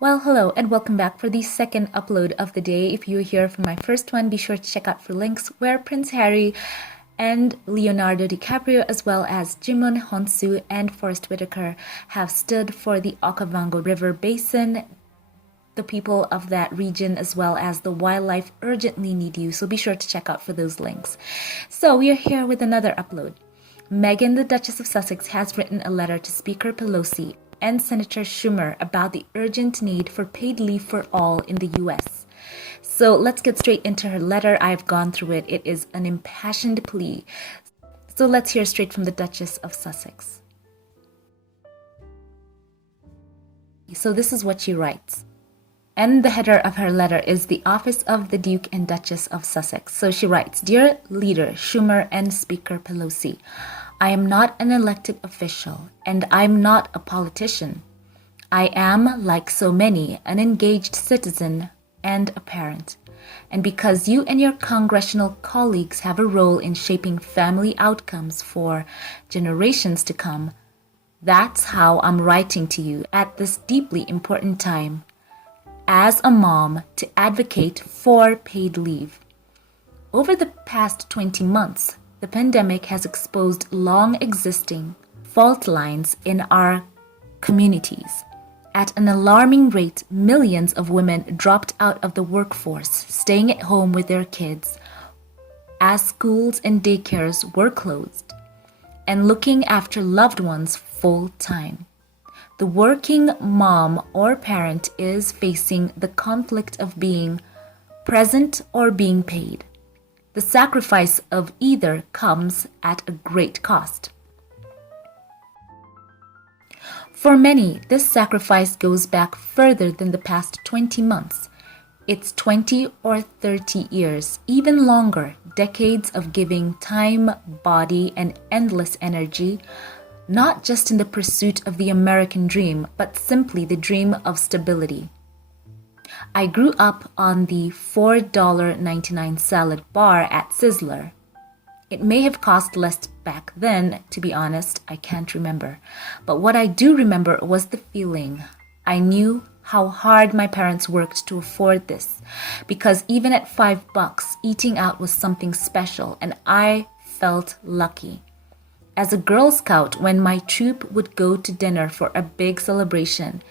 Well, hello and welcome back for the second upload of the day. If you're here for my first one, be sure to check out for links where Prince Harry and Leonardo DiCaprio, as well as Jimon Honsu and Forest Whitaker, have stood for the Okavango River Basin. The people of that region, as well as the wildlife, urgently need you, so be sure to check out for those links. So we are here with another upload. Meghan, the Duchess of Sussex, has written a letter to Speaker Pelosi and Senator Schumer about the urgent need for paid leave for all in the US. So let's get straight into her letter. I've gone through it. It is an impassioned plea. So let's hear straight from the Duchess of Sussex. So this is what she writes. And the header of her letter is the Office of the Duke and Duchess of Sussex. So she writes, Dear Leader Schumer and Speaker Pelosi, I am not an elected official and I'm not a politician. I am, like so many, an engaged citizen and a parent. And because you and your congressional colleagues have a role in shaping family outcomes for generations to come, that's how I'm writing to you at this deeply important time as a mom to advocate for paid leave. Over the past 20 months, the pandemic has exposed long-existing fault lines in our communities. At an alarming rate, millions of women dropped out of the workforce, staying at home with their kids as schools and daycares were closed, and looking after loved ones full-time. The working mom or parent is facing the conflict of being present or being paid. The sacrifice of either comes at a great cost. For many, this sacrifice goes back further than the past 20 months. It's 20 or 30 years, even longer, decades of giving time, body, and endless energy, not just in the pursuit of the American dream, but simply the dream of stability. I grew up on the $4.99 salad bar at Sizzler. It may have cost less back then, to be honest, I can't remember. But what I do remember was the feeling. I knew how hard my parents worked to afford this, because even at $5, eating out was something special, and I felt lucky. As a Girl Scout, when my troop would go to dinner for a big celebration,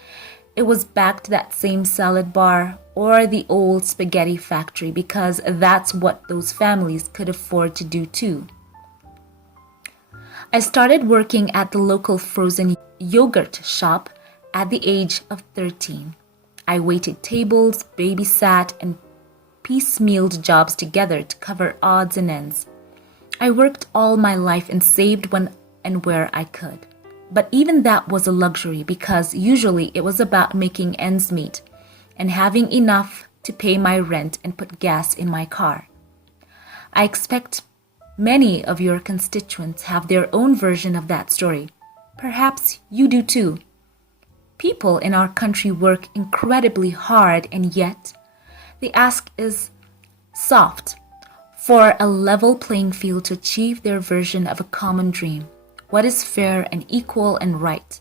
it was back to that same salad bar or the old spaghetti factory because that's what those families could afford to do too. I started working at the local frozen yogurt shop at the age of 13. I waited tables, babysat, and piecemealed jobs together to cover odds and ends. I worked all my life and saved when and where I could. But even that was a luxury because usually it was about making ends meet and having enough to pay my rent and put gas in my car. I expect many of your constituents have their own version of that story. Perhaps you do too. People in our country work incredibly hard, and yet the ask is soft for a level playing field to achieve their version of a common dream. What is fair and equal and right?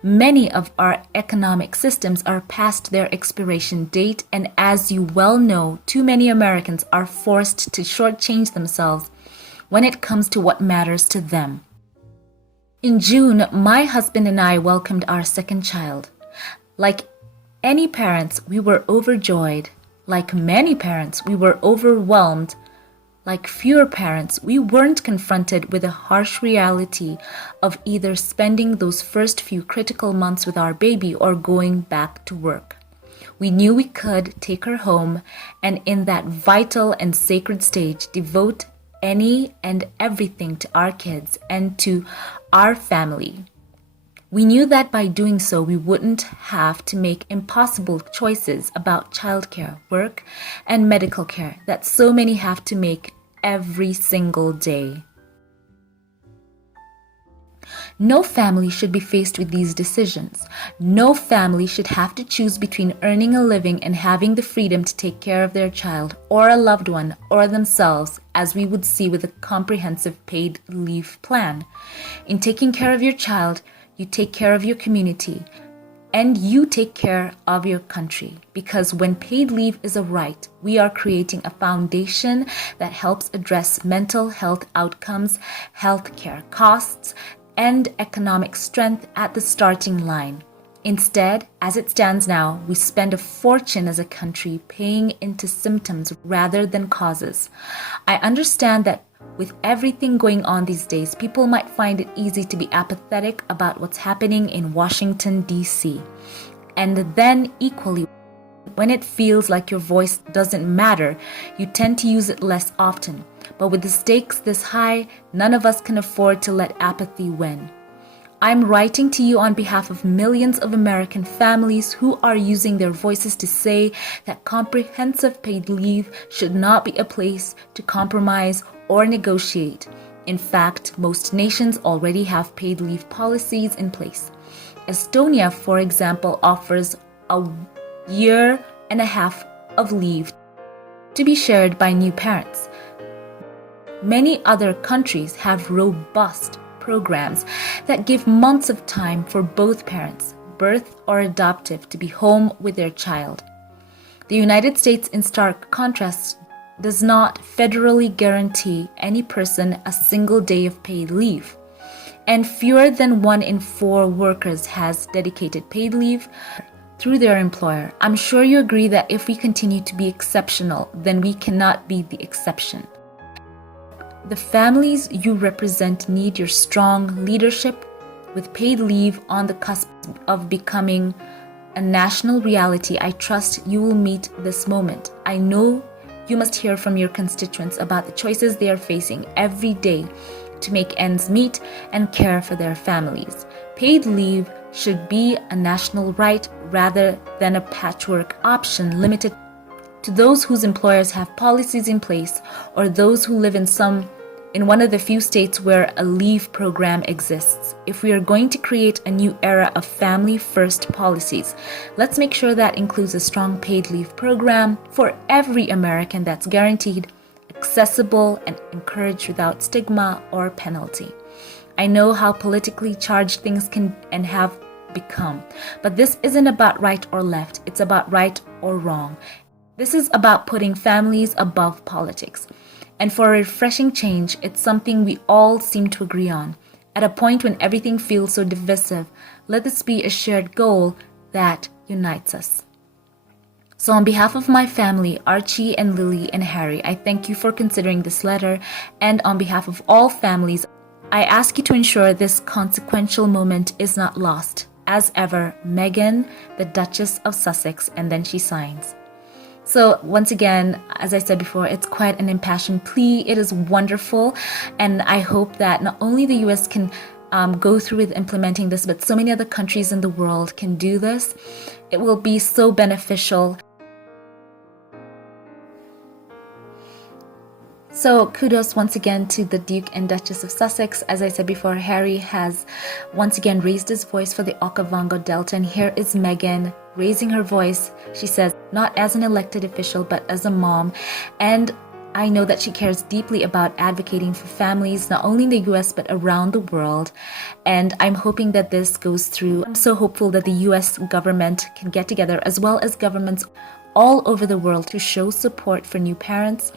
Many of our economic systems are past their expiration date, and as you well know, too many Americans are forced to shortchange themselves when it comes to what matters to them. In June, my husband and I welcomed our second child. Like any parents, we were overjoyed. Like many parents, we were overwhelmed. Like fewer parents, we weren't confronted with the harsh reality of either spending those first few critical months with our baby or going back to work. We knew we could take her home and in that vital and sacred stage devote any and everything to our kids and to our family. We knew that by doing so, we wouldn't have to make impossible choices about childcare, work, and medical care that so many have to make every single day. No family should be faced with these decisions. No family should have to choose between earning a living and having the freedom to take care of their child or a loved one or themselves, as we would see with a comprehensive paid leave plan. In taking care of your child, you take care of your community. and you take care of your country. Because when paid leave is a right, we are creating a foundation that helps address mental health outcomes, healthcare costs, and economic strength at the starting line. Instead, as it stands now, we spend a fortune as a country paying into symptoms rather than causes. I understand that with everything going on these days, people might find it easy to be apathetic about what's happening in Washington, D.C. And then equally, when it feels like your voice doesn't matter, you tend to use it less often. But with the stakes this high, none of us can afford to let apathy win. I'm writing to you on behalf of millions of American families who are using their voices to say that comprehensive paid leave should not be a place to compromise or negotiate. In fact, most nations already have paid leave policies in place. Estonia, for example, offers a year and a half of leave to be shared by new parents. Many other countries have robust programs that give months of time for both parents, birth or adoptive, to be home with their child. The United States, in stark contrast, does not federally guarantee any person a single day of paid leave, and fewer than 1 in 4 workers has dedicated paid leave through their employer. I'm sure you agree that if we continue to be exceptional, then we cannot be the exception. The families you represent need your strong leadership. With paid leave on the cusp of becoming a national reality, I trust you will meet this moment. I know you must hear from your constituents about the choices they are facing every day to make ends meet and care for their families. Paid leave should be a national right rather than a patchwork option limited to those whose employers have policies in place or those who live in one of the few states where a leave program exists. If we are going to create a new era of family-first policies, let's make sure that includes a strong paid leave program for every American that's guaranteed, accessible, and encouraged without stigma or penalty. I know how politically charged things can and have become, but this isn't about right or left, it's about right or wrong. This is about putting families above politics. And for a refreshing change, it's something we all seem to agree on. At a point when everything feels so divisive, let this be a shared goal that unites us. So on behalf of my family, Archie and Lily and Harry, I thank you for considering this letter. And on behalf of all families, I ask you to ensure this consequential moment is not lost. As ever, Meghan, the Duchess of Sussex, and then she signs. So once again, as I said before, it's quite an impassioned plea. It is wonderful. And I hope that not only the US can go through with implementing this, but so many other countries in the world can do this. It will be so beneficial. So kudos once again to the Duke and Duchess of Sussex. As I said before, Harry has once again raised his voice for the Okavango Delta, and here is Meghan raising her voice. She says, not as an elected official, but as a mom. And I know that she cares deeply about advocating for families, not only in the US, but around the world. And I'm hoping that this goes through. I'm so hopeful that the US government can get together, as well as governments all over the world, to show support for new parents.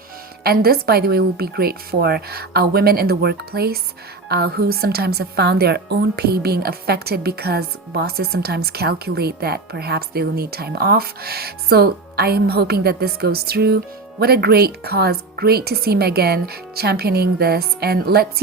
And this, by the way, will be great for women in the workplace who sometimes have found their own pay being affected because bosses sometimes calculate that perhaps they'll need time off. So I am hoping that this goes through. What a great cause. Great to see Meghan championing this. And let's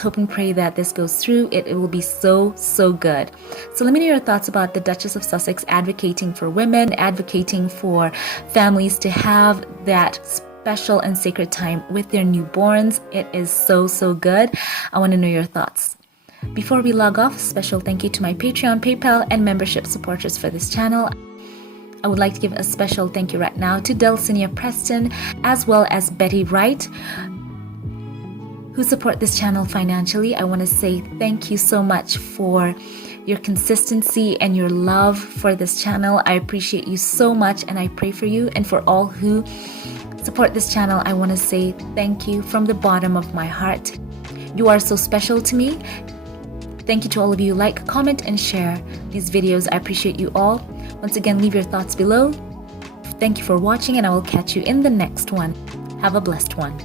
hope and pray that this goes through. It will be so, so good. So let me know your thoughts about the Duchess of Sussex advocating for women, advocating for families to have that special and sacred time with their newborns. It is so, so good. I want to know your thoughts. Before we log off, special thank you to my Patreon, PayPal, and membership supporters for this channel. I would like to give a special thank you right now to Delcinia Preston, as well as Betty Wright, who support this channel financially. I want to say thank you so much for your consistency and your love for this channel. I appreciate you so much, and I pray for you. And for all who support this channel, I want to say thank you from the bottom of my heart. You are so special to me. Thank you to all of you who like, comment, and share these videos. I appreciate you all. Once again, leave your thoughts below. Thank you for watching, and I will catch you in the next one. Have a blessed one.